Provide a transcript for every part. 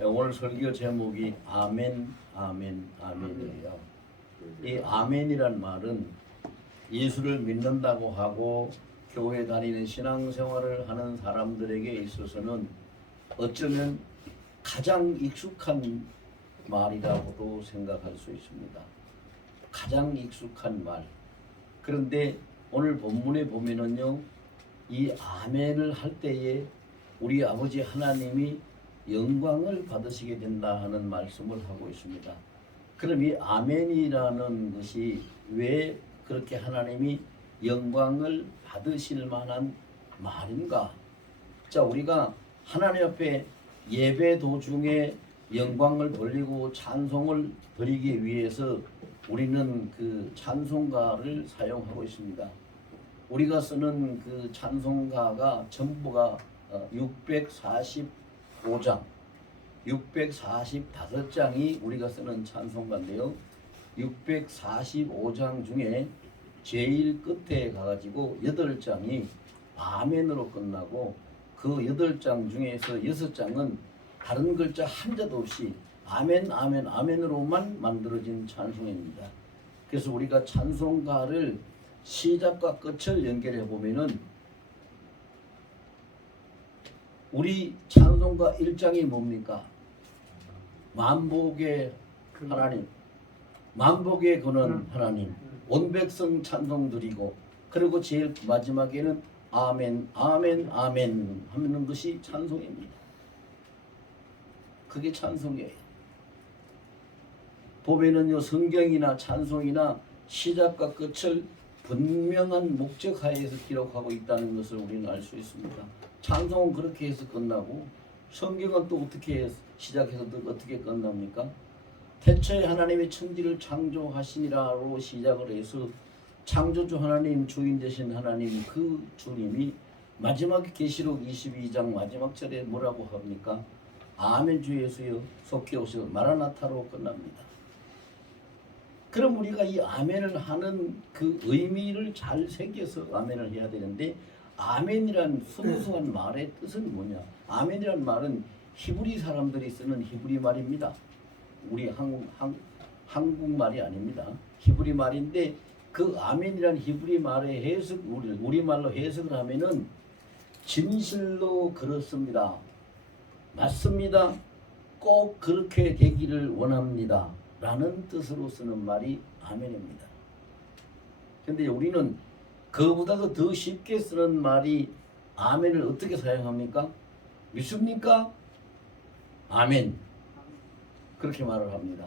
오늘 설교 제목이 아멘, 아멘, 아멘이에요. 이 아멘이란 말은 예수를 믿는다고 하고 교회 다니는 신앙생활을 하는 사람들에게 있어서는 어쩌면 가장 익숙한 말이라고도 생각할 수 있습니다. 가장 익숙한 말. 그런데 오늘 본문에 보면은요, 이 아멘을 할 때에 우리 아버지 하나님이 영광을 받으시게 된다 하는 말씀을 하고 있습니다. 그럼 이 아멘이라는 것이 왜 그렇게 하나님이 영광을 받으실 만한 말인가? 자, 우리가 하나님 앞에 예배 도중에 영광을 돌리고 찬송을 드리기 위해서 우리는 그 찬송가를 사용하고 있습니다. 우리가 쓰는 그 찬송가가 전부가 645장, 645장이 우리가 쓰는 찬송가인데요. 645장 중에 제일 끝에 가가지고 8장이 아멘으로 끝나고 그 8장 중에서 6장은 다른 글자 한자도 없이 아멘, 아멘, 아멘으로만 만들어진 찬송입니다. 그래서 우리가 찬송가를 시작과 끝을 연결해 보면은 우리 찬송가 1장이 뭡니까? 만복의 하나님, 만복의 근원 하나님, 온 백성 찬송 드리고, 그리고 제일 마지막에는 아멘, 아멘, 아멘 하는 것이 찬송입니다. 그게 찬송이에요. 보면은요, 성경이나 찬송이나 시작과 끝을 분명한 목적하에서 기록하고 있다는 것을 우리는 알 수 있습니다. 찬송은 그렇게 해서 끝나고 성경은 또 어떻게 시작해서 또 어떻게 끝납니까? 태초에 하나님이 천지를 창조하시니라로 시작을 해서 창조주 하나님, 주인 되신 하나님, 그 주님이 마지막 계시록 22장 마지막 절에 뭐라고 합니까? 아멘 주 예수여 속히 오시고 마라나타로 끝납니다. 그럼 우리가 이 아멘을 하는 그 의미를 잘 새겨서 아멘을 해야 되는데, 아멘이란 순수한 말의 뜻은 뭐냐? 아멘이란 말은 히브리 사람들이 쓰는 히브리 말입니다. 우리 한국말이 아닙니다. 히브리 말인데, 그 아멘이란 히브리 말의 해석, 우리말로 해석을 하면은 진실로 그렇습니다, 맞습니다, 꼭 그렇게 되기를 원합니다 라는 뜻으로 쓰는 말이 아멘입니다. 근데 우리는 그보다도 더 쉽게 쓰는 말이 아멘을 어떻게 사용합니까? 믿습니까? 아멘. 그렇게 말을 합니다.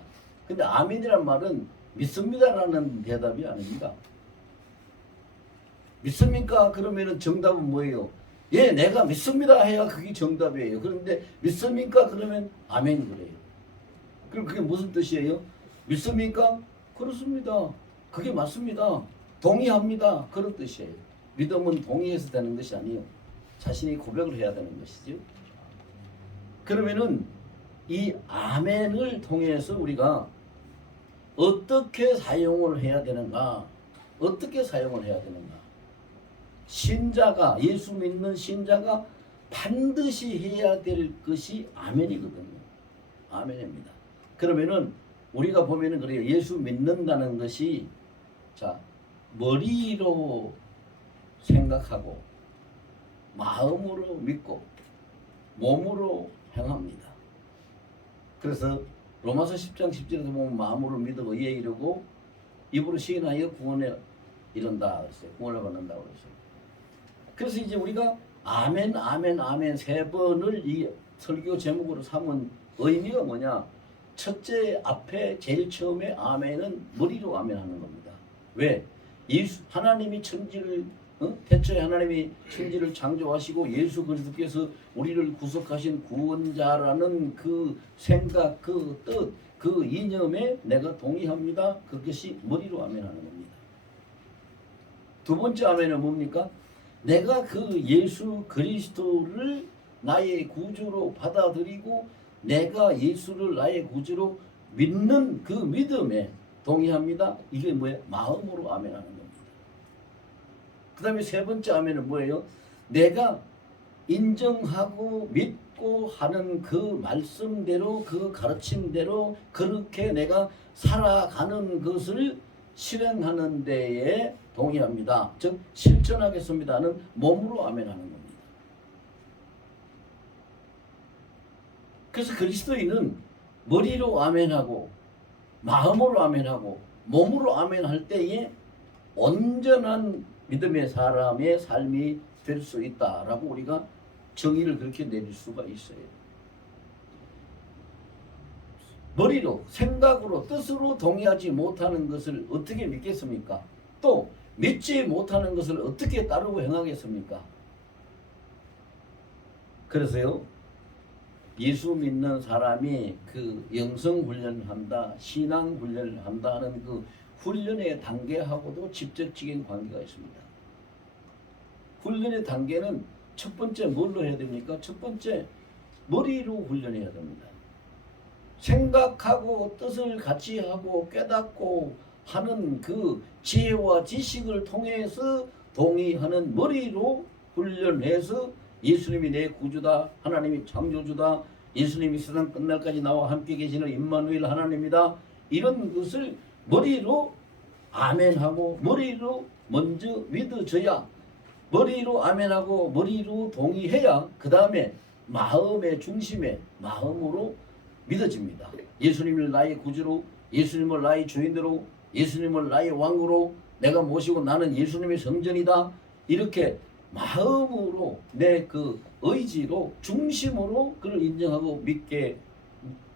근데 아멘이란 말은 믿습니다라는 대답이 아닙니다. 믿습니까? 그러면은 정답은 뭐예요? 예, 내가 믿습니다 해야 그게 정답이에요. 그런데 믿습니까? 그러면 아멘 그래요. 그럼 그게 무슨 뜻이에요? 믿습니까? 그렇습니다. 그게 맞습니다. 동의합니다. 그런 뜻이에요. 믿음은 동의해서 되는 것이 아니에요. 자신이 고백을 해야 되는 것이죠. 그러면은 이 아멘을 통해서 우리가 어떻게 사용을 해야 되는가? 어떻게 사용을 해야 되는가? 신자가, 예수 믿는 신자가 반드시 해야 될 것이 아멘이거든요. 아멘입니다. 그러면은 우리가 보면은 그래요. 예수 믿는다는 것이, 자, 머리로 생각하고 마음으로 믿고 몸으로 행합니다. 그래서 로마서 10장 10절에서 보면 마음으로 믿어 의에 이르고 입으로 시인하여 구원에 이른다 그랬어요. 구원을 받는다고 그랬어요. 그래서 이제 우리가 아멘, 아멘, 아멘 3번을 이 설교 제목으로 삼은 의미가 뭐냐? 첫째 앞에 제일 처음에 아멘은 머리로 아멘하는 겁니다. 왜? 하나님이 천지를 태초에 하나님이 천지를 창조하시고 예수 그리스도께서 우리를 구속하신 구원자라는 그 생각, 그 뜻, 그 이념에 내가 동의합니다. 그것이 머리로 아멘하는 겁니다. 두 번째 아멘은 뭡니까? 내가 그 예수 그리스도를 나의 구주로 받아들이고 내가 예수를 나의 구주로 믿는 그 믿음에 동의합니다. 이게 뭐예요? 마음으로 아멘하는 겁니다. 그 다음에 세 번째 아멘은 뭐예요? 내가 인정하고 믿고 하는 그 말씀대로 그 가르침대로 그렇게 내가 살아가는 것을 실행하는 데에 동의합니다. 즉 실천하겠습니다는 몸으로 아멘하는 겁니다. 그래서 그리스도인은 머리로 아멘하고 마음으로 아멘하고 몸으로 아멘할 때에 온전한 믿음의 사람의 삶이 될 수 있다라고 우리가 정의를 그렇게 내릴 수가 있어요. 머리로 생각으로 뜻으로 동의하지 못하는 것을 어떻게 믿겠습니까? 또 믿지 못하는 것을 어떻게 따르고 행하겠습니까? 그래서요, 예수 믿는 사람이 그 영성 훈련을 한다, 신앙 훈련을 한다 하는 그 훈련의 단계하고도 직접적인 관계가 있습니다. 훈련의 단계는 첫 번째 뭘로 해야 됩니까? 첫 번째 머리로 훈련해야 됩니다. 생각하고 뜻을 같이 하고 깨닫고 하는 그 지혜와 지식을 통해서 동의하는 머리로 훈련해서 예수님이 내 구주다, 하나님이 창조주다, 예수님이 세상 끝날까지 나와 함께 계시는 임마누엘 하나님이다, 이런 것을 머리로 아멘하고 머리로 먼저 믿어져야, 머리로 아멘하고 머리로 동의해야 그 다음에 마음의 중심에 마음으로 믿어집니다. 예수님을 나의 구주로, 예수님을 나의 주인으로, 예수님을 나의 왕으로 내가 모시고 나는 예수님의 성전이다, 이렇게 마음으로 내 그 의지로 중심으로 그를 인정하고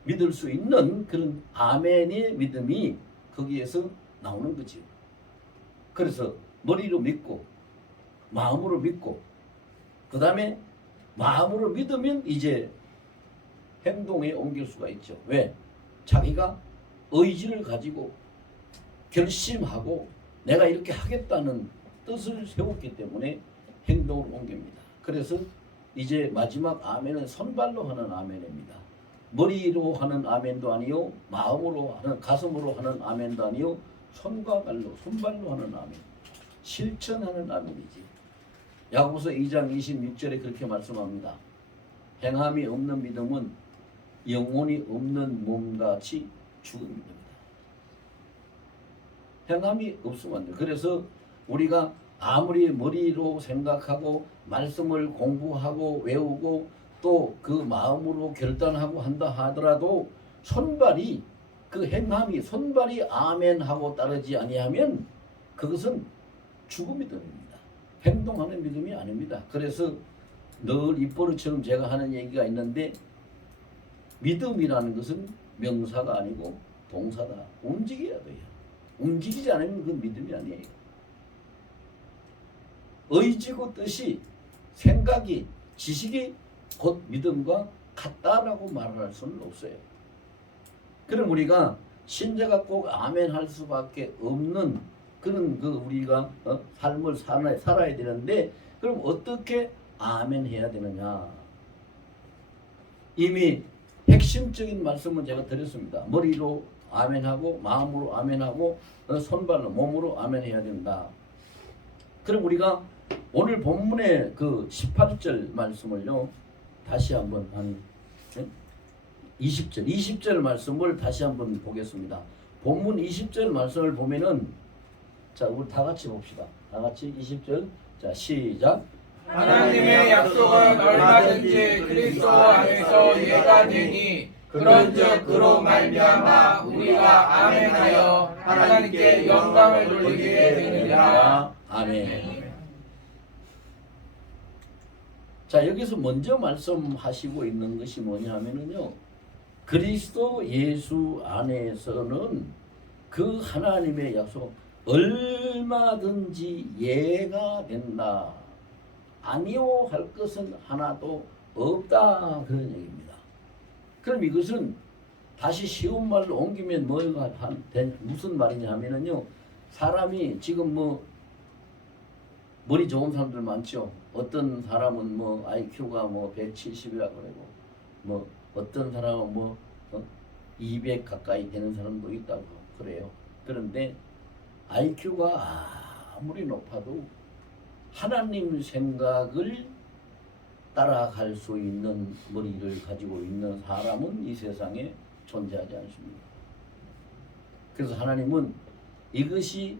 믿을 수 있는 그런 아멘의 믿음이 거기에서 나오는 거죠. 그래서 머리로 믿고 마음으로 믿고 그 다음에 마음으로 믿으면 이제 행동에 옮길 수가 있죠. 왜? 자기가 의지를 가지고 결심하고 내가 이렇게 하겠다는 뜻을 세웠기 때문에 행동으로 옮깁니다. 그래서 이제 마지막 아멘은 손발로 하는 아멘입니다. 머리로 하는 아멘도 아니요, 마음으로 하는, 가슴으로 하는 아멘도 아니요, 손과 발로, 손발로 하는 아멘, 실천하는 아멘이지. 야고보서 2장 26절에 그렇게 말씀합니다. 행함이 없는 믿음은 영혼이 없는 몸같이 죽은 믿음이다. 행함이 없으면 안 돼. 그래서 우리가 아무리 머리로 생각하고 말씀을 공부하고 외우고 또 그 마음으로 결단하고 한다 하더라도 손발이, 그 행함이 손발이 아멘하고 따르지 아니하면 그것은 죽은 믿음입니다. 행동하는 믿음이 아닙니다. 그래서 늘 입버릇처럼 제가 하는 얘기가 있는데, 믿음이라는 것은 명사가 아니고 동사다. 움직여야 돼요. 움직이지 않으면 그건 믿음이 아니에요. 의지고 뜻이, 생각이, 지식이 곧 믿음과 같다라고 말할 수는 없어요. 그럼 우리가 신자가 꼭 아멘 할 수밖에 없는 그런 그 우리가 삶을 살아야 되는데, 그럼 어떻게 아멘 해야 되느냐? 이미 핵심적인 말씀은 제가 드렸습니다. 머리로 아멘하고 마음으로 아멘하고 손발로 몸으로 아멘해야 된다. 그럼 우리가 오늘 본문의 그 18절 말씀을요 다시 한번 한 20절 말씀을 다시 한번 보겠습니다. 본문 20절 말씀을 보면은, 자 우리 다 같이 봅시다. 다 같이 20절. 자 시작. 하나님의 약속은 얼마든지 그리스도 안에서 예가 되니 그런즉 그로 말미암아 우리가 아멘하여 하나님께 영광을 돌리게 되느니라. 아멘. 자 여기서 먼저 말씀하시고 있는 것이 뭐냐 하면은요, 그리스도 예수 안에서는 그 하나님의 약속 얼마든지 예가 된다. 아니요 할 것은 하나도 없다, 그런 얘기입니다. 그럼 이것은 다시 쉬운 말로 옮기면 뭐가 무슨 말이냐 하면은요, 사람이 지금 뭐 머리 좋은 사람들 많죠. 어떤 사람은 뭐 IQ가 뭐 170이라 그러고, 뭐 어떤 사람은 뭐 200 가까이 되는 사람도 있다고 그래요. 그런데 IQ가 아무리 높아도 하나님 생각을 따라갈 수 있는 머리를 가지고 있는 사람은 이 세상에 존재하지 않습니다. 그래서 하나님은 이것이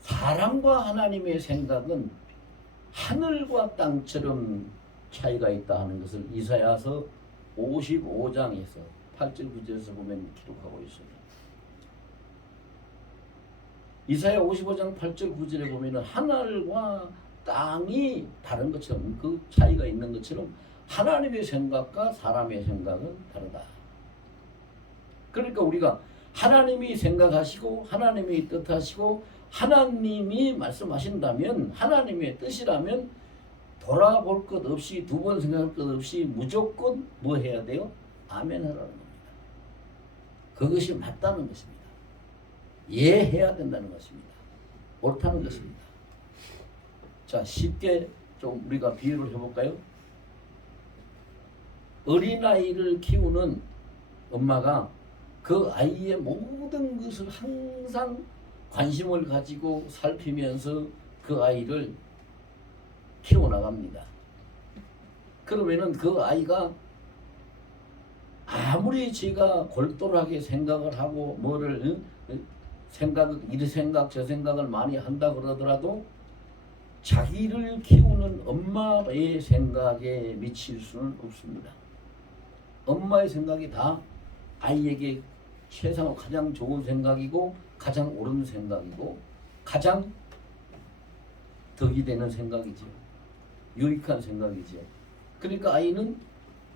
사람과 하나님의 생각은 하늘과 땅처럼 차이가 있다 하는 것을 이사야서 55장에서 8절 9절에서 보면 기록하고 있습니다. 이사야 55장 8절 9절에 보면 하늘과 땅이 다른 것처럼 그 차이가 있는 것처럼 하나님의 생각과 사람의 생각은 다르다. 그러니까 우리가 하나님이 생각하시고 하나님이 뜻하시고 하나님이 말씀하신다면 하나님의 뜻이라면 돌아볼 것 없이 두 번 생각할 것 없이 무조건 뭐 해야 돼요? 아멘 하라는 겁니다. 그것이 맞다는 것입니다. 예해야 된다는 것입니다. 옳다는 것입니다. 자, 쉽게 좀 우리가 비유를 해볼까요? 어린아이를 키우는 엄마가 그 아이의 모든 것을 항상 관심을 가지고 살피면서 그 아이를 키워나갑니다. 그러면은 그 아이가 아무리 제가 골똘하게 생각을 하고 뭐를 이 생각 저 생각을 많이 한다 그러더라도 자기를 키우는 엄마의 생각에 미칠 수는 없습니다. 엄마의 생각이 다 아이에게 최상의 가장 좋은 생각이고 가장 옳은 생각이고 가장 덕이 되는 생각이죠. 유익한 생각이죠. 그러니까 아이는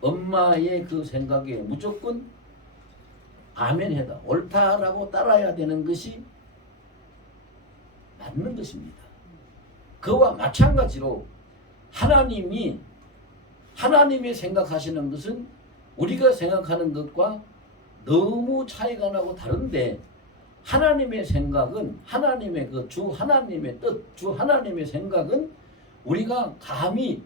엄마의 그 생각에 무조건 아멘해다. 옳다라고 따라야 되는 것이 맞는 것입니다. 그와 마찬가지로 하나님이 생각하시는 것은 우리가 생각하는 것과 너무 차이가 나고 다른데 하나님의 생각은 하나님의 그 주 하나님의 뜻, 주 하나님의 생각은 우리가 감히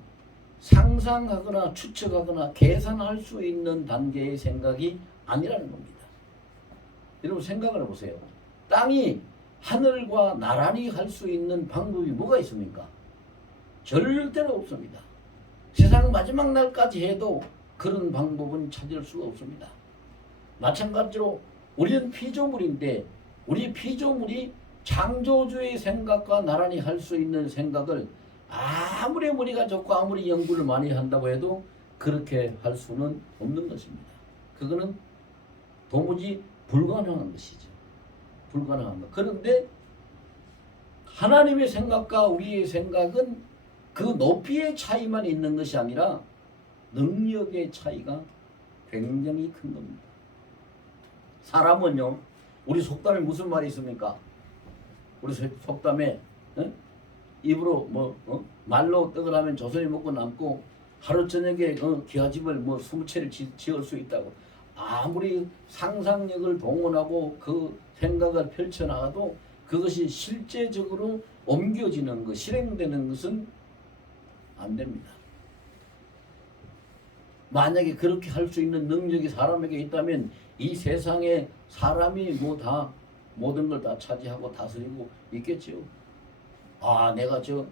상상하거나 추측하거나 계산할 수 있는 단계의 생각이 아니라는 겁니다. 여러분 생각을 해보세요. 땅이 하늘과 나란히 할 수 있는 방법이 뭐가 있습니까? 절대로 없습니다. 세상 마지막 날까지 해도 그런 방법은 찾을 수가 없습니다. 마찬가지로 우리는 피조물인데 우리 피조물이 창조주의 생각과 나란히 할 수 있는 생각을 아무리 머리가 좋고 아무리 연구를 많이 한다고 해도 그렇게 할 수는 없는 것입니다. 그거는 도무지 불가능한 것이죠. 불가능한 것. 그런데 하나님의 생각과 우리의 생각은 그 높이의 차이만 있는 것이 아니라 능력의 차이가 굉장히 큰 겁니다. 사람은요, 우리 속담에 무슨 말이 있습니까? 우리 속담에 입으로 말로 떡을 하면 조선이 먹고 남고 하루 저녁에 기와집을 20채를 지을 수 있다고. 아무리 상상력을 동원하고 그 생각을 펼쳐나가도 그것이 실제적으로 옮겨지는 것, 실행되는 것은 안 됩니다. 만약에 그렇게 할 수 있는 능력이 사람에게 있다면 이 세상에 사람이 다 모든 걸 다 차지하고 다스리고 있겠지요. 아, 내가 저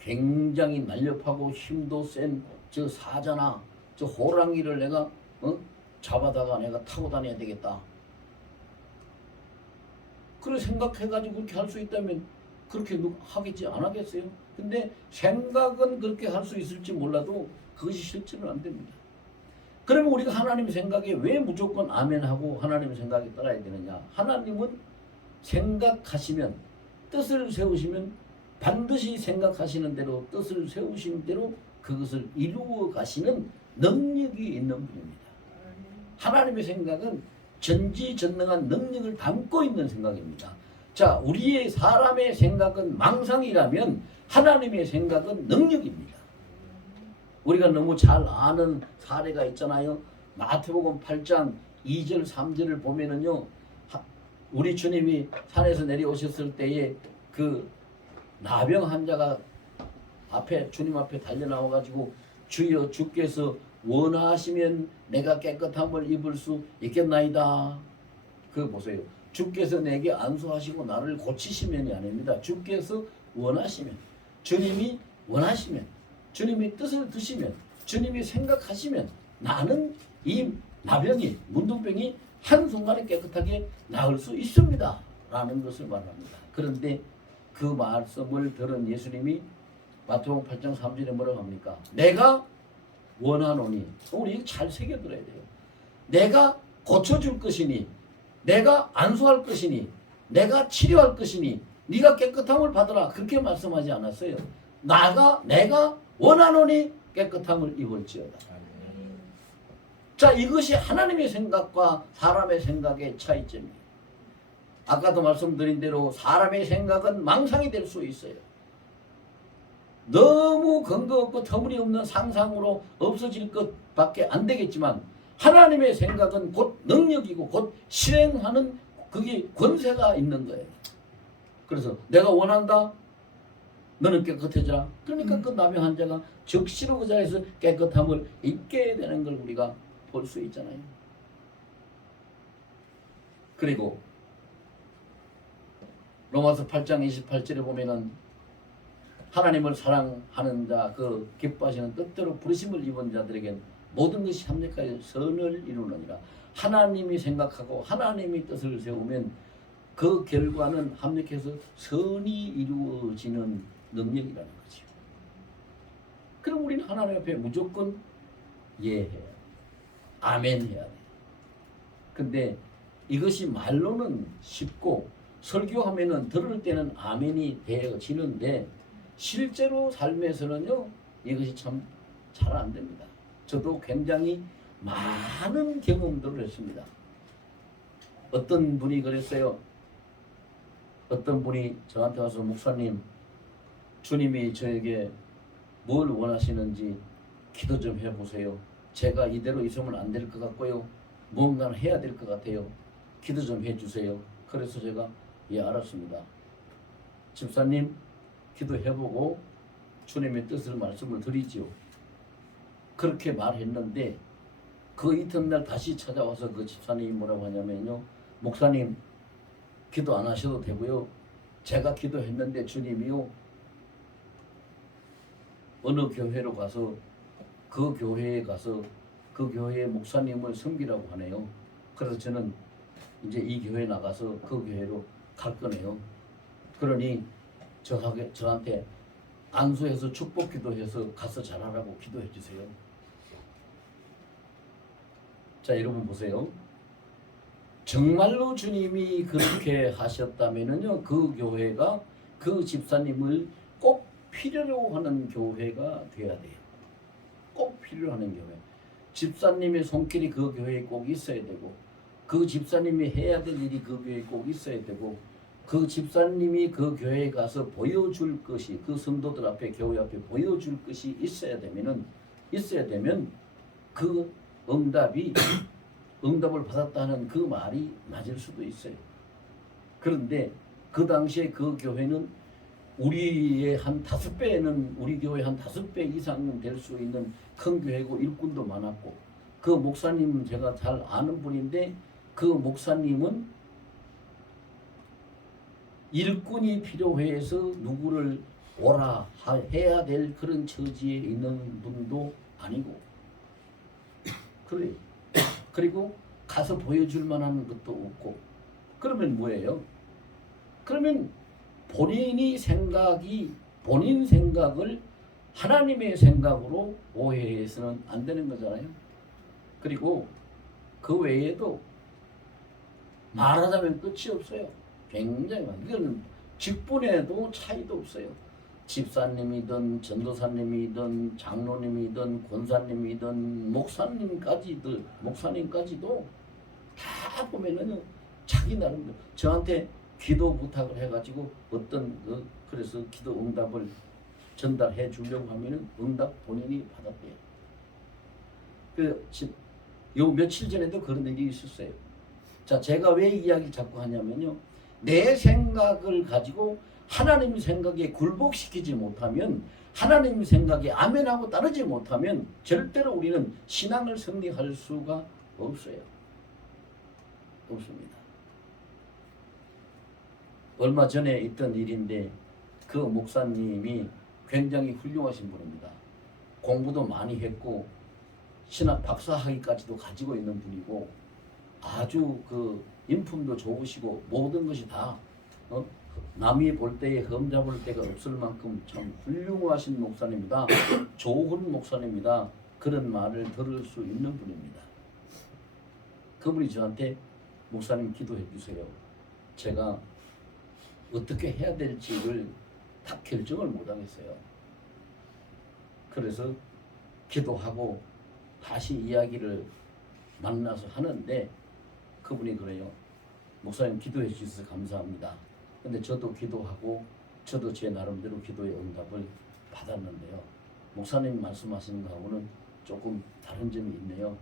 굉장히 날렵하고 힘도 센 저 사자나 저 호랑이를 내가 잡아다가 내가 타고 다녀야 되겠다. 그래 생각해가지고 그렇게 할 수 있다면 그렇게 하겠지 안 하겠어요? 근데 생각은 그렇게 할 수 있을지 몰라도 그것이 실제는 안 됩니다. 그러면 우리가 하나님 생각에 왜 무조건 아멘하고 하나님 생각에 따라야 되느냐? 하나님은 생각하시면 뜻을 세우시면 반드시 생각하시는 대로 뜻을 세우신 대로 그것을 이루어 가시는 능력이 있는 분입니다. 하나님의 생각은 전지전능한 능력을 담고 있는 생각입니다. 자, 우리의 사람의 생각은 망상이라면 하나님의 생각은 능력입니다. 우리가 너무 잘 아는 사례가 있잖아요. 마태복음 8장 2절 3절을 보면은요, 우리 주님이 산에서 내려오셨을 때에 그 나병 환자가 주님 앞에 달려 나와가지고 주여 주께서 원하시면 내가 깨끗함을 입을 수 있겠나이다. 그거 보세요. 주께서 내게 안수하시고 나를 고치시면이 아닙니다. 주께서 원하시면. 주님이 원하시면, 주님의 뜻을 드시면, 주님이 생각하시면 나는 이 나병이, 문둥병이 한순간에 깨끗하게 나을 수 있습니다 라는 것을 말합니다. 그런데 그 말씀을 들은 예수님이 마태복음 8장 3절에 뭐라고 합니까? 내가 원하노니, 우리 잘 새겨들어야 돼요. 내가 고쳐줄 것이니, 내가 안수할 것이니, 내가 치료할 것이니 네가 깨끗함을 받으라, 그렇게 말씀하지 않았어요. 내가 원하노니 깨끗함을 입을지어다. 자, 이것이 하나님의 생각과 사람의 생각의 차이점이에요. 아까도 말씀드린 대로 사람의 생각은 망상이 될 수 있어요. 너무 근거 없고 터무니없는 상상으로 없어질 것밖에 안 되겠지만, 하나님의 생각은 곧 능력이고 곧 실행하는 그게 권세가 있는 거예요. 그래서 내가 원한다, 너는 깨끗해져라. 그러니까 그 나병 환자가 즉시로 그 자리에서 깨끗함을 입게 되는 걸 우리가 볼 수 있잖아요. 그리고 로마서 8장 28절에 보면은 하나님을 사랑하는 자, 그 기뻐하시는 뜻대로 부르심을 입은 자들에겐 모든 것이 합력하여 선을 이루느니라. 하나님이 생각하고 하나님이 뜻을 세우면 그 결과는 합력해서 선이 이루어지는 능력이라는 거죠. 그럼 우리는 하나님 앞에 무조건 예해야 돼. 아멘 해야 돼. 근데 이것이 말로는 쉽고 설교하면은 들을 때는 아멘이 되어지는데 실제로 삶에서는요, 이것이 참 잘 안 됩니다. 저도 굉장히 많은 경험들을 했습니다. 어떤 분이 그랬어요. 어떤 분이 저한테 와서, 목사님, 주님이 저에게 뭘 원하시는지 기도 좀 해보세요. 제가 이대로 있으면 안 될 것 같고요, 뭔가는 해야 될 것 같아요. 기도 좀 해주세요. 그래서 제가 예, 알았습니다. 집사님, 기도해보고 주님의 뜻을 말씀을 드리지요. 그렇게 말했는데 그 이튿날 다시 찾아와서 그 집사님이 뭐라고 하냐면요, 목사님, 기도 안 하셔도 되고요, 제가 기도했는데 주님이요, 어느 교회로 가서 그 교회에 가서 그 교회의 목사님을 섬기라고 하네요. 그래서 저는 이제 이 교회 나가서 그 교회로 갈 거네요. 그러니 저한테 안수해서 축복 기도해서 가서 잘하라고 기도해 주세요. 자, 여러분 보세요. 정말로 주님이 그렇게 하셨다면은요, 그 교회가 그 집사님을 꼭 필요로 하는 교회가 돼야 돼요. 꼭 필요로 하는 교회. 집사님의 손길이 그 교회에 꼭 있어야 되고, 그 집사님이 해야 될 일이 그 교회에 꼭 있어야 되고, 그 집사님이 그 교회에 가서 보여줄 것이, 그 성도들 앞에, 교회 앞에 보여줄 것이 있어야 되면 그 응답을 받았다는 그 말이 맞을 수도 있어요. 그런데 그 당시에 그 교회는 우리의 한 5배는, 우리 교회 한 5배 이상은 될 수 있는 큰 교회고 일꾼도 많았고, 그 목사님은 제가 잘 아는 분인데, 그 목사님은 일꾼이 필요해서 누구를 오라 해야 될 그런 처지에 있는 분도 아니고, 그래요. 그리고 가서 보여줄 만한 것도 없고, 그러면 뭐예요? 그러면 본인 생각을 하나님의 생각으로 오해해서는 안 되는 거잖아요. 그리고 그 외에도 말하자면 끝이 없어요. 굉장히 많아요. 이건 직분에도 차이도 없어요. 집사님이든 전도사님이든 장로님이든 권사님이든 목사님까지도 다 보면은 자기 나름대로 저한테 기도 부탁을 해가지고 그래서 기도 응답을 전달해 주려고 하면은 응답 본인이 받았대요. 요 며칠 전에도 그런 일이 있었어요. 자, 제가 왜 이야기 자꾸 하냐면요, 내 생각을 가지고 하나님 생각에 굴복시키지 못하면, 하나님 생각에 아멘하고 따르지 못하면 절대로 우리는 신앙을 승리할 수가 없어요. 없습니다. 얼마 전에 있던 일인데, 그 목사님이 굉장히 훌륭하신 분입니다. 공부도 많이 했고 신학 박사 학위까지도 가지고 있는 분이고 아주 그 인품도 좋으시고 모든 것이 다 남이 볼 때에 흠잡을 데가 없을 만큼 참 훌륭하신 목사님이다. 좋은 목사님이다. 그런 말을 들을 수 있는 분입니다. 그분이 저한테 목사님 기도해 주세요. 제가 어떻게 해야 될지를 다 결정을 못 하겠어요. 그래서 기도하고 다시 이야기를 만나서 하는데 그분이 그래요. 목사님 기도해 주셔서 감사합니다. 근데 저도 기도하고 저도 제 나름대로 기도의 응답을 받았는데요. 목사님 말씀하시는 거하고는 조금 다른 점이 있네요.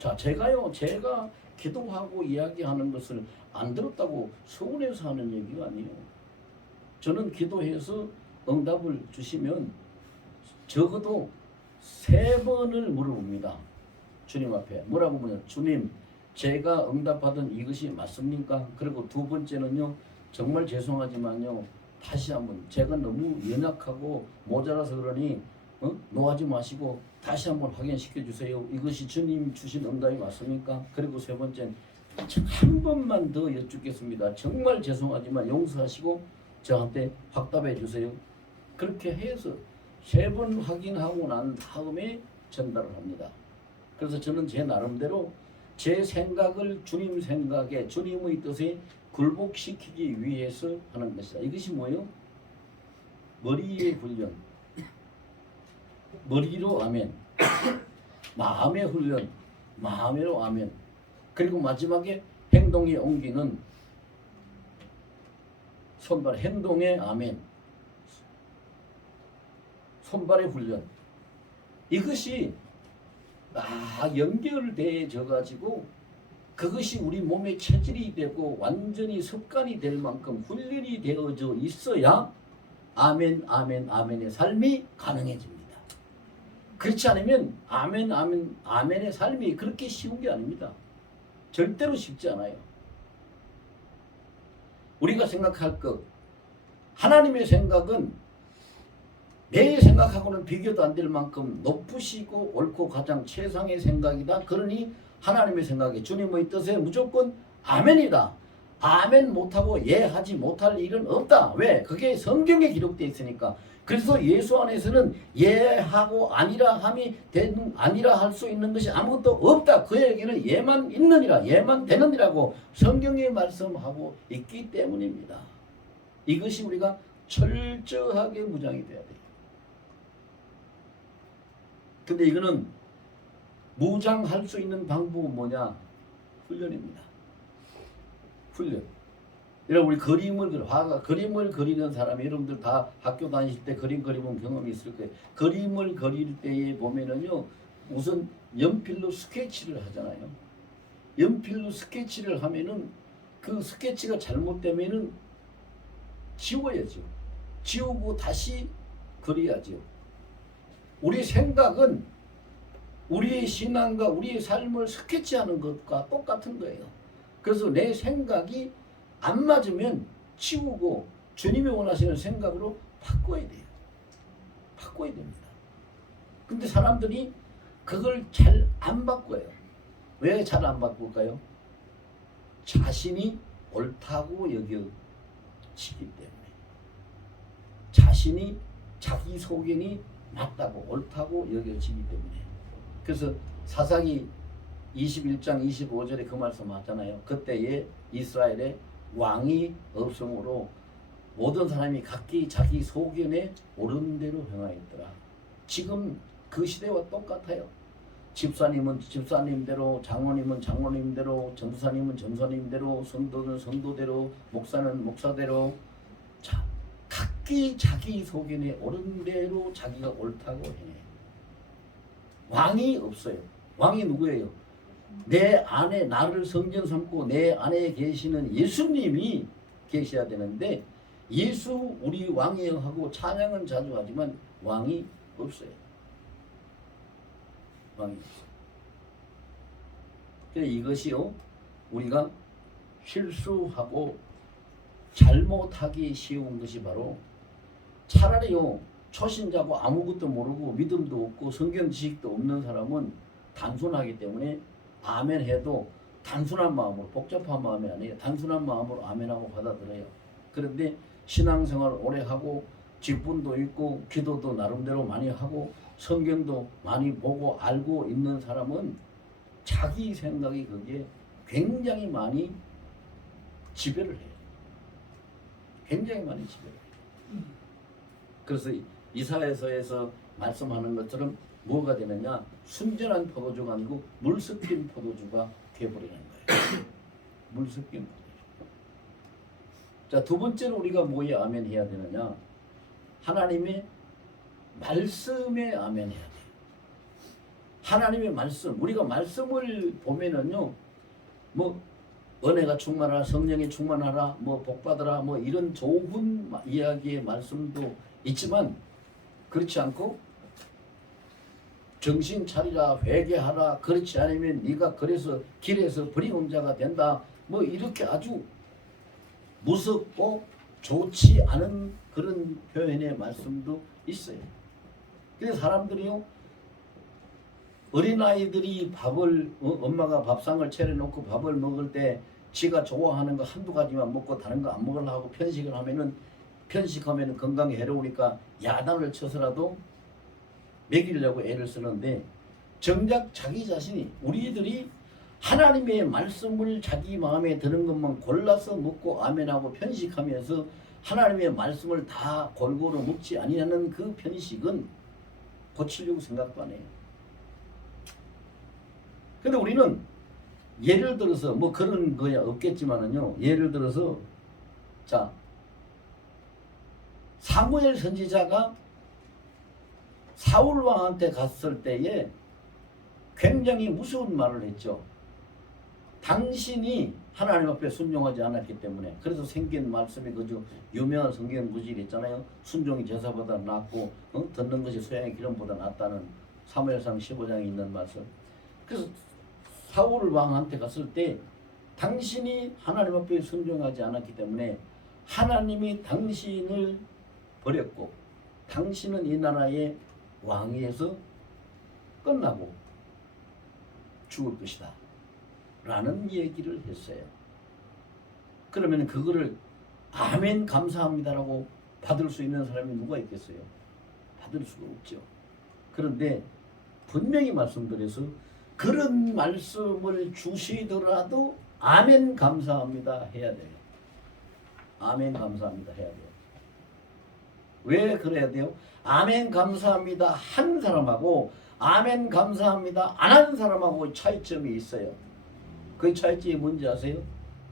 자, 제가 기도하고 이야기하는 것을 안 들었다고 서운해서 하는 얘기가 아니에요. 저는 기도해서 응답을 주시면 적어도 3번을 물어봅니다. 주님 앞에 뭐라고 묻냐? 주님, 제가 응답받은 이것이 맞습니까? 그리고 2번째는요, 정말 죄송하지만요, 다시 한번 제가 너무 연약하고 모자라서 그러니 노하지 마시고 다시 한번 확인시켜 주세요. 이것이 주님 주신 응답이 맞습니까? 그리고 3번째는 한 번만 더 여쭙겠습니다. 정말 죄송하지만 용서하시고 저한테 확답해 주세요. 그렇게 해서 3번 확인하고 난 다음에 전달을 합니다. 그래서 저는 제 나름대로 제 생각을 주님 생각에 주님의 뜻에 굴복시키기 위해서 하는 것이다. 이것이 뭐예요? 머리의 훈련, 머리로 아멘, 마음의 훈련, 마음으로 아멘, 그리고 마지막에 행동에 옮기는 손발, 행동의 아멘, 손발의 훈련. 이것이 연결되어져 가지고 그것이 우리 몸의 체질이 되고 완전히 습관이 될 만큼 훈련이 되어져 있어야 아멘 아멘 아멘의 삶이 가능해집니다. 그렇지 않으면 아멘 아멘 아멘의 삶이 그렇게 쉬운 게 아닙니다. 절대로 쉽지 않아요. 우리가 생각할 것, 하나님의 생각은 내 생각하고는 비교도 안 될 만큼 높으시고 옳고 가장 최상의 생각이다. 그러니 하나님의 생각이 주님의 뜻에 무조건 아멘이다. 아멘 못하고 예하지 못할 일은 없다. 왜? 그게 성경에 기록되어 있으니까. 그래서 예수 안에서는 예하고 아니라 함이 아니라 할 수 있는 것이 아무것도 없다. 그에게는 예만 있느니라, 예만 되느니라고 성경에 말씀하고 있기 때문입니다. 이것이 우리가 철저하게 무장이 돼야 돼요. 근데 이거는 무장할 수 있는 방법은 뭐냐? 훈련입니다. 훈련. 여러분, 우리 그림을 그리는 사람이, 여러분들 다 학교 다니실 때 그림 그리본 경험이 있을 거예요. 그림을 그릴 때에 보면은요, 우선 연필로 스케치를 하잖아요. 연필로 스케치를 하면은 그 스케치가 잘못되면은 지워야죠. 지우고 다시 그려야죠. 우리 생각은 우리의 신앙과 우리의 삶을 스케치하는 것과 똑같은 거예요. 그래서 내 생각이 안 맞으면 치우고 주님이 원하시는 생각으로 바꿔야 돼요. 바꿔야 됩니다. 근데 사람들이 그걸 잘 안 바꿔요. 왜 잘 안 바꿀까요? 자신이 옳다고 여겨지기 때문에. 자신이 자기 소견이 맞다고 옳다고 여겨지기 때문에. 그래서 사사기 21장 25절에 그 말씀 맞잖아요. 그때에 이스라엘에 왕이 없으므로 모든 사람이 각기 자기 소견에 옳은 대로 행하였더라. 지금 그 시대와 똑같아요. 집사님은 집사님대로, 장로님은 장로님대로, 전도사님은 전도사님대로, 성도는 성도대로, 목사는 목사대로, 자, 각기 자기 소견에 옳은 대로 자기가 옳다고 해. 왕이 없어요. 왕이 누구예요? 내 안에 나를 성전 삼고 내 안에 계시는 예수님이 계셔야 되는데, 예수 우리 왕이여 하고 찬양은 자주 하지만 왕이 없어요. 왕이 없어요. 그래서 이것이요, 우리가 실수하고 잘못하기 쉬운 것이 바로 차라리요 초신자고 아무것도 모르고 믿음도 없고 성경 지식도 없는 사람은 단순하기 때문에 아멘 해도 단순한 마음으로, 복잡한 마음이 아니에요. 단순한 마음으로 아멘하고 받아들여요. 그런데 신앙생활 오래 하고 직분도 있고 기도도 나름대로 많이 하고 성경도 많이 보고 알고 있는 사람은 자기 생각이 거기에 굉장히 많이 지배를 해요. 굉장히 많이 지배를 해요. 그래서 이사야서에서 말씀하는 것처럼 뭐가 되느냐, 순전한 포도주가 아니고 물 섞인 포도주가 되어버리는 거예요. 물 섞인 포도주. 자, 두 번째로 우리가 뭐에 아멘 해야 되느냐, 하나님의 말씀에 아멘 해야 돼요. 하나님의 말씀, 우리가 말씀을 보면은요, 뭐 은혜가 충만하라, 성령이 충만하라, 뭐 복받으라, 뭐 이런 좋은 이야기의 말씀도 있지만 그렇지 않고 정신 차리라, 회개하라, 그렇지 않으면 네가 그래서 길에서 버리는 자가 된다, 뭐 이렇게 아주 무섭고 좋지 않은 그런 표현의 말씀도 있어요. 그래서 사람들이요, 어린아이들이 밥을 엄마가 밥상을 차려놓고 밥을 먹을 때 지가 좋아하는 거 한두 가지만 먹고 다른 거 안 먹으려고 하고 편식하면은 건강에 해로우니까 야단을 쳐서라도 먹이려고 애를 쓰는데, 정작 자기 자신이, 우리들이 하나님의 말씀을 자기 마음에 드는 것만 골라서 먹고 아멘하고 편식하면서 하나님의 말씀을 다 골고루 먹지 아니하는 그 편식은 고치려고 생각도 안 해요. 근데 우리는 예를 들어서 뭐 그런 거야 없겠지만은요, 예를 들어서 자, 사무엘 선지자가 사울 왕한테 갔을 때에 굉장히 무서운 말을 했죠. 당신이 하나님 앞에 순종하지 않았기 때문에. 그래서 생긴 말씀이 그저 유명한 성경 구절이 있잖아요. 순종이 제사보다 낫고 듣는 것이 소양의 기름보다 낫다는 사무엘상 15장에 있는 말씀. 그래서 사울 왕한테 갔을 때 당신이 하나님 앞에 순종하지 않았기 때문에 하나님이 당신을 버렸고 당신은 이 나라의 왕위에서 끝나고 죽을 것이다 라는 얘기를 했어요. 그러면 그거를 아멘 감사합니다라고 받을 수 있는 사람이 누가 있겠어요? 받을 수가 없죠. 그런데 분명히 말씀드려서 그런 말씀을 주시더라도 아멘 감사합니다 해야 돼요. 아멘 감사합니다 해야 돼요. 왜 그래야 돼요? 아멘 감사합니다 한 사람하고 아멘 감사합니다 안 한 사람하고 차이점이 있어요. 그 차이점이 뭔지 아세요?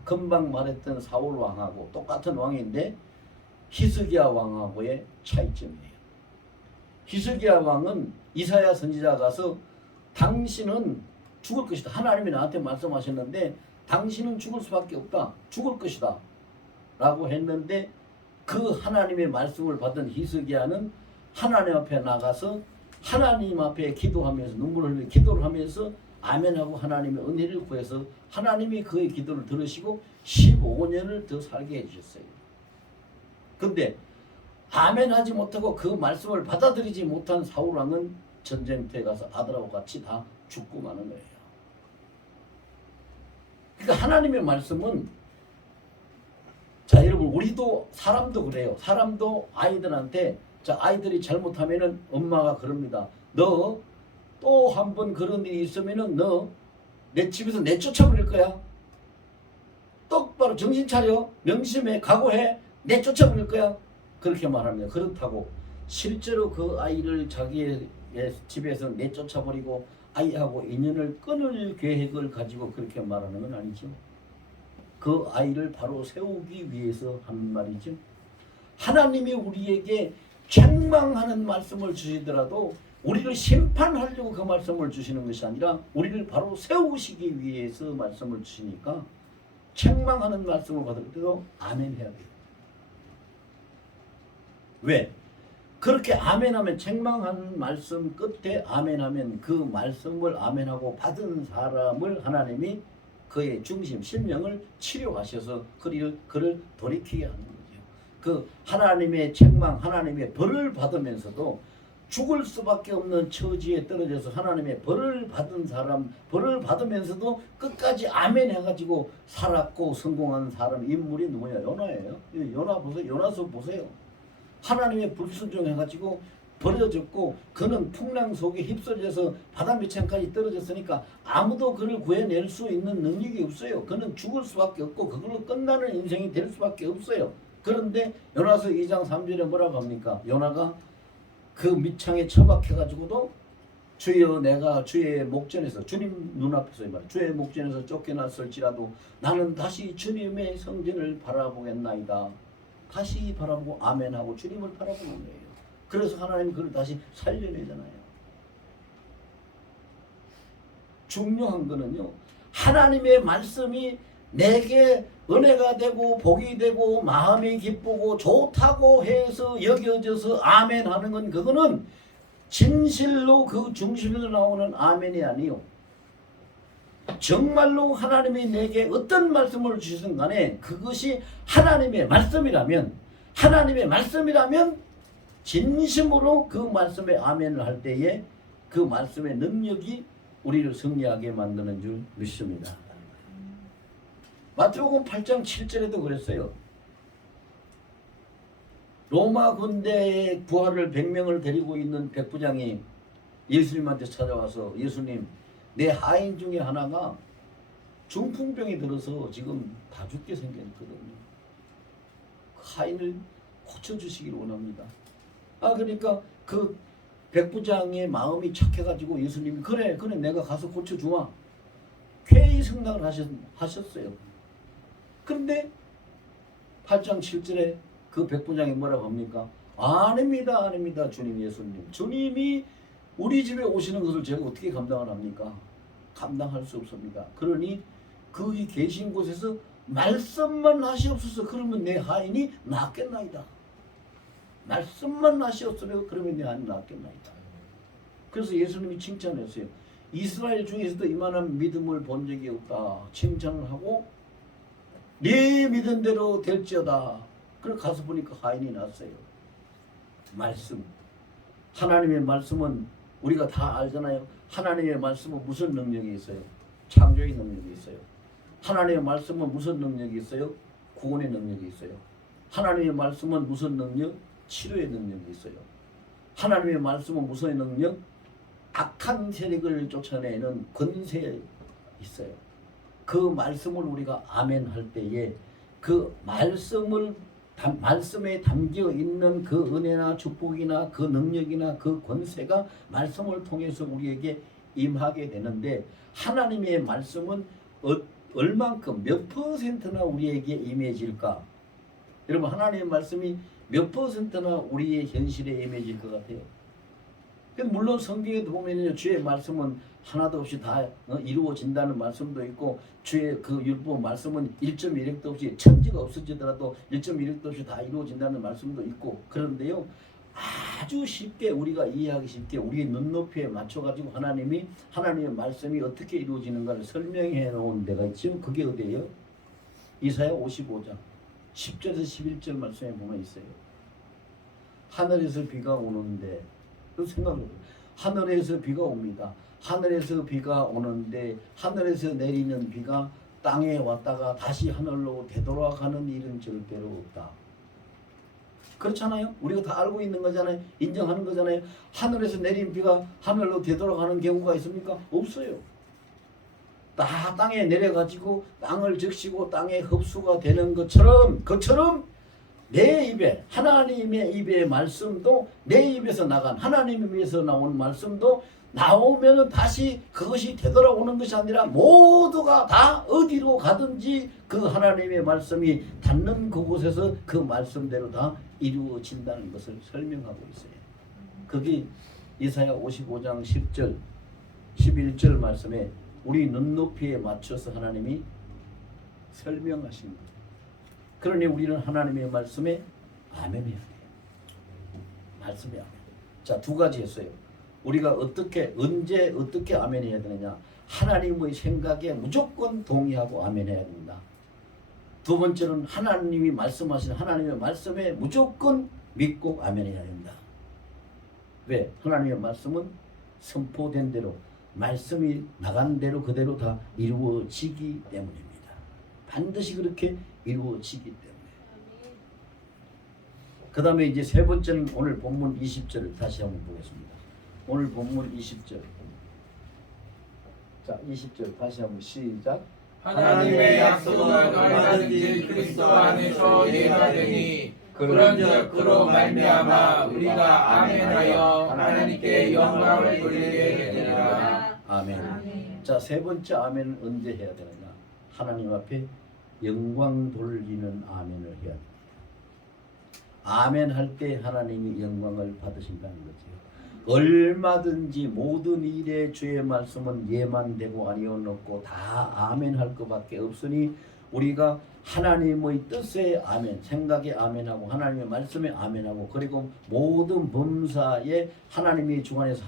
금방 말했던 사울 왕하고 똑같은 왕인데 히스기야 왕하고의 차이점이에요. 히스기야 왕은 이사야 선지자가 가서 당신은 죽을 것이다. 하나님이 나한테 말씀하셨는데 당신은 죽을 수밖에 없다. 죽을 것이다. 라고 했는데 그 하나님의 말씀을 받은 히스기야는 하나님 앞에 나가서 하나님 앞에 기도하면서 눈물을 흘리며 기도를 하면서 아멘하고 하나님의 은혜를 구해서 하나님이 그의 기도를 들으시고 15년을 더 살게 해주셨어요. 근데 아멘하지 못하고 그 말씀을 받아들이지 못한 사울왕은 전쟁터에 가서 아들하고 같이 다 죽고 마는 거예요. 그러니까 하나님의 말씀은, 자 여러분, 우리도 사람도 그래요. 사람도 아이들한테, 자 아이들이 잘못하면은 엄마가 그럽니다. 너 또 한 번 그런 일이 있으면은 너 내 집에서 내쫓아버릴 거야. 똑바로 정신 차려. 명심해. 각오해. 내쫓아버릴 거야. 그렇게 말합니다. 그렇다고 실제로 그 아이를 자기의 집에서 내쫓아버리고 아이하고 인연을 끊을 계획을 가지고 그렇게 말하는 건 아니죠. 그 아이를 바로 세우기 위해서 하는 말이죠. 하나님이 우리에게 책망하는 말씀을 주시더라도 우리를 심판하려고 그 말씀을 주시는 것이 아니라 우리를 바로 세우시기 위해서 말씀을 주시니까 책망하는 말씀을 받을 때도 아멘 해야 돼요. 왜? 그렇게 아멘하면, 책망하는 말씀 끝에 아멘하면 그 말씀을 아멘하고 받은 사람을 하나님이 그의 중심, 심령을 치료하셔서 그를 돌이키게 하는 거죠. 그 하나님의 책망, 하나님의 벌을 받으면서도 죽을 수밖에 없는 처지에 떨어져서 하나님의 벌을 받은 사람, 벌을 받으면서도 끝까지 아멘 해가지고 살았고 성공한 사람 인물이 누구냐? 요나예요. 요나 보세요. 요나서 보세요. 하나님의 불순종해가지고 버려졌고 그는 풍랑 속에 휩쓸려서 바다 밑창까지 떨어졌으니까 아무도 그를 구해낼 수 있는 능력이 없어요. 그는 죽을 수밖에 없고 그걸로 끝나는 인생이 될 수밖에 없어요. 그런데 요나서 2장 3절에 뭐라고 합니까? 요나가 그 밑창에 처박혀가지고도 주여 내가 주의 목전에서 주님 눈앞에서 말이야. 주의 목전에서 쫓겨났을지라도 나는 다시 주님의 성전을 바라보겠나이다. 다시 바라보고 아멘하고 주님을 바라보는 거예요. 그래서 하나님 그를 다시 살려내잖아요. 중요한 거는요. 하나님의 말씀이 내게 은혜가 되고 복이 되고 마음이 기쁘고 좋다고 해서 여겨져서 아멘 하는 건 그거는 진실로 그 중심에서 나오는 아멘이 아니요. 정말로 하나님이 내게 어떤 말씀을 주시든 간에 그것이 하나님의 말씀이라면 진심으로 그 말씀에 아멘을 할 때에 그 말씀의 능력이 우리를 승리하게 만드는 줄 믿습니다. 마태복음 8장 7절에도 그랬어요. 로마 군대의 부하를 100명을 데리고 있는 백부장이 예수님한테 찾아와서 예수님, 내 하인 중에 하나가 중풍병이 들어서 지금 다 죽게 생겼거든요. 그 하인을 고쳐주시기를 원합니다. 그러니까 그 백부장의 마음이 착해가지고 예수님이 그래 내가 가서 고쳐주마. 쾌히 승낙을 하셨어요. 그런데 8장 7절에 그 백부장이 뭐라고 합니까? 아닙니다 주님 예수님. 주님이 우리 집에 오시는 것을 제가 어떻게 감당을 합니까? 감당할 수 없습니다. 그러니 거기 계신 곳에서 말씀만 하시옵소서. 그러면 내 하인이 낫겠나이다. 말씀만 하시옵소서. 그러면 내 하인이 낫겠나이다. 그래서 예수님이 칭찬했어요. 이스라엘 중에서도 이만한 믿음을 본 적이 없다. 칭찬을 하고 네 믿은 대로 될지어다. 그래서 가서 보니까 하인이 났어요. 말씀. 하나님의 말씀은 우리가 다 알잖아요. 하나님의 말씀은 무슨 능력이 있어요? 창조의 능력이 있어요. 하나님의 말씀은 무슨 능력이 있어요? 구원의 능력이 있어요. 하나님의 말씀은 무슨 능력? 치료의 능력이 있어요. 하나님의 말씀은 무슨 능력? 악한 세력을 쫓아내는 권세 있어요. 그 말씀을 우리가 아멘 할 때에 그 말씀에 담겨 있는 그 은혜나 축복이나 그 능력이나 그 권세가 말씀을 통해서 우리에게 임하게 되는데 하나님의 말씀은 얼만큼 몇 퍼센트나 우리에게 임해질까? 여러분 하나님의 말씀이 몇 퍼센트나 우리의 현실에 임해질 것 같아요? 물론 성경에도 보면요 주의 말씀은 하나도 없이 다 이루어진다는 말씀도 있고 주의 그 율법 말씀은 1.1획도 없이 천지가 없어지더라도 1.1획도 없이 다 이루어진다는 말씀도 있고 그런데요 아주 쉽게 우리가 이해하기 쉽게 우리의 눈높이에 맞춰가지고 하나님의 말씀이 어떻게 이루어지는가를 설명해 놓은 데가 있죠. 그게 어디예요? 이사야 55장 10절에서 11절 말씀에 보면 있어요. 하늘에서 비가 오는데 생각해보세요. 하늘에서 비가 옵니다. 하늘에서 비가 오는데 하늘에서 내리는 비가 땅에 왔다가 다시 하늘로 되돌아가는 일은 절대로 없다. 그렇잖아요. 우리가 다 알고 있는 거잖아요. 인정하는 거잖아요. 하늘에서 내린 비가 하늘로 되돌아가는 경우가 있습니까? 없어요. 다 땅에 내려가지고 땅을 적시고 땅에 흡수가 되는 것처럼 내 입에 하나님의 입의 말씀도 내 입에서 나간 하나님의 입에서 나온 말씀도 나오면 다시 그것이 되돌아오는 것이 아니라 모두가 다 어디로 가든지 그 하나님의 말씀이 닿는 그곳에서 그 말씀대로 다 이루어진다는 것을 설명하고 있어요. 그게 이사야 55장 10절 11절 말씀에 우리 눈높이에 맞춰서 하나님이 설명하신 거예요. 그러니 우리는 하나님의 말씀에 아멘해야 돼요. 말씀에 아멘. 자, 두 가지 했어요. 우리가 언제 어떻게 아멘 해야 되느냐? 하나님의 생각에 무조건 동의하고 아멘 해야 된다. 두 번째는 하나님이 말씀하신 하나님의 말씀에 무조건 믿고 아멘 해야 된다. 왜? 하나님의 말씀은 선포된 대로 말씀이 나간 대로 그대로 다 이루어지기 때문입니다. 반드시 그렇게 이루어지기 때문에. 그 다음에 이제 세 번째는 오늘 본문 20절을 다시 한번 보겠습니다. 오늘 본문 20절. 자, 20절 다시 한번 시작. 하나님의 약속은 얼마든지 그리스도 안에서 예가 되니 그런즉 그로 말미암아 우리가 아멘하여 하나님께 영광을 돌리게 되리라. 아멘. 자, 세 번째 아멘은 언제 해야 되느냐? 하나님 앞에 영광 돌리는 아멘을 해야 됩니다. 아멘 할 때 하나님이 영광을 받으신다는 거죠. 얼마든지 모든 일에 주의 말씀은 예만 되고 아니었고 다 아멘 할 것밖에 없으니 우리가 하나님의 뜻에 아멘, 생각에 아멘하고 하나님의 말씀에 아멘하고 그리고 모든 범사에 하나님이 주관해서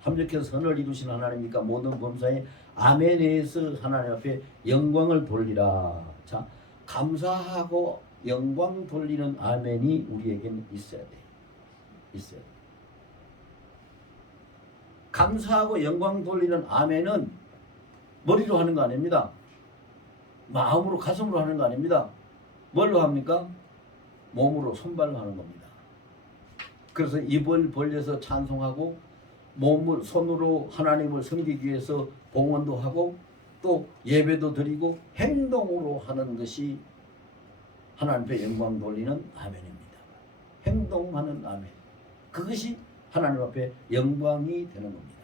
합력해서 선을 이루신 하나님이니까 모든 범사에 아멘해서 하나님 앞에 영광을 돌리라. 자, 감사하고 영광 돌리는 아멘이 우리에게는 있어야 돼. 있어야 돼. 감사하고 영광 돌리는 아멘은 머리로 하는 거 아닙니다. 마음으로 가슴으로 하는 거 아닙니다. 뭘로 합니까? 몸으로 손발로 하는 겁니다. 그래서 입을 벌려서 찬송하고 몸을 손으로 하나님을 섬기기 위해서 봉헌도 하고 또 예배도 드리고 행동으로 하는 것이 하나님 앞에 영광 돌리는 아멘입니다. 행동하는 아멘. 그것이 하나님 앞에 영광이 되는 겁니다.